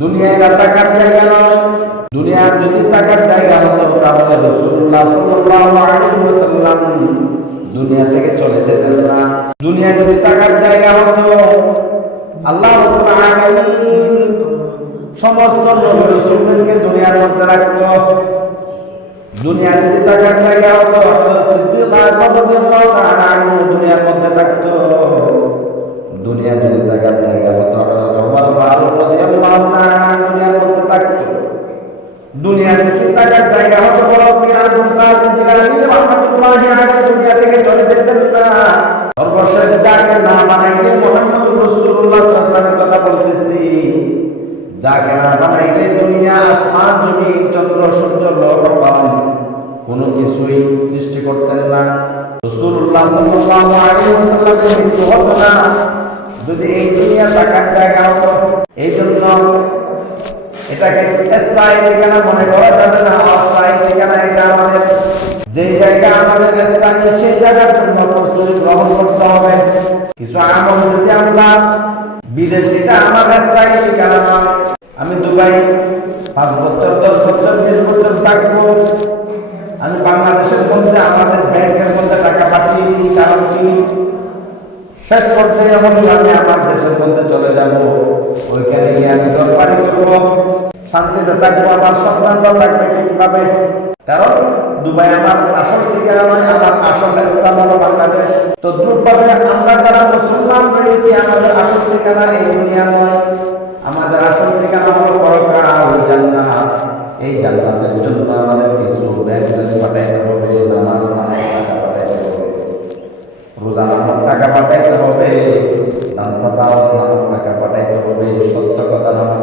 দুনিয়ায় টাকার জায়গা নয়। দুনিয়ার যদি টাকার জায়গা হতো তাহলে রাসূলুল্লাহ সাল্লাল্লাহু আলাইহি ওয়াসাল্লাম দুনিয়া থেকে চলে যেতেন না। দুনিয়া যদি টাকার জায়গা হতো আল্লাহ রাব্বুল আলামিন সমস্ত নবী রাসূলদেরকে দুনিয়ার মধ্যে রাখতো। দুনিয়া যদি টাকার জায়গা হতো হযরত সিদ্দিক রাদিয়াল্লাহু তাআলা আনহু দুনিয়ার মধ্যে থাকতো। দুনিয়া যদি টাকার জায়গা হতো হযরত ওমর ফারুক রাদিয়াল্লাহু তাআলা দুনিয়ার মধ্যে থাকতো। দুনিয়া যদি টাকার জায়গা হতো বড় পীর আব্দুল কাদের জিলানী রাহমাতুল্লাহি আলাইহি দুনিয়া থেকে চলে যেতেন না। সর্বশেষ যাকে না বানাইলে মুহাম্মদুর রাসূলুল্লাহ সাল্লাল্লাহু আলাইহি ওয়াসাল্লামের কথা বলতেছি, যাকে না বানাইলে দুনিয়া আসমান জমিন চন্দ্র সূর্য লৌহ কলম কোনো কিছুই সৃষ্টি করতেন না। রাসূলুল্লাহ সাল্লাল্লাহু আলাইহি ওয়াসাল্লামের মৃত্যু হতো না যদি এই দুনিয়া টাকার জায়গা হতো। এই জন্য এটাকে স্থায়ী ঠিকানা মনে করা যাবে না, অস্থায়ী ঠিকানা। এটা আমাদের যেই জায়গা আমাদের স্থায়ী সেই জায়গার জন্য প্রস্তুতি গ্রহণ করতে হবে। কিছু আমল যদি আমরা বিদেশ, এটা আমার স্থায়ী ঠিকানা নয়। আমি দুবাই 5 বছর 10 বছর 20 বছর থাকবো, আমি বাংলাদেশের মধ্যে আমাদের ব্যাংকের মধ্যে টাকা পাঠিয়ে দিই, কারণ কি শেষ পর্যায়ে এমন আমি আমার দেশের মধ্যে চলে যাব, ওইখানে গিয়ে আমি দরবারি করব, শান্তিতে থাকবো, আমার সন্তানরা থাকবে ঠিকভাবে। কারণ দুবাই আমার আসল ঠিকানা নয়, আমার আসল স্থান হলো বাংলাদেশ। তো দ্রুতভাবে আমরা যারা মুসলমান রয়েছি আমাদের আসল ঠিকানা এই দুনিয়া নয়, আমাদের আসল ঠিকানা হলো পরকাল জান্নাত। এই জান্নাতের জন্য আমাদের কিছু ব্যাংক পাঠাইতে হবে, নামাজ টাকা পাঠাইতে হবে, রোজা নামক টাকা পাঠাইতে হবে, দান সাদাত নামক টাকা পাঠাইতে হবে, সত্য কথা নামক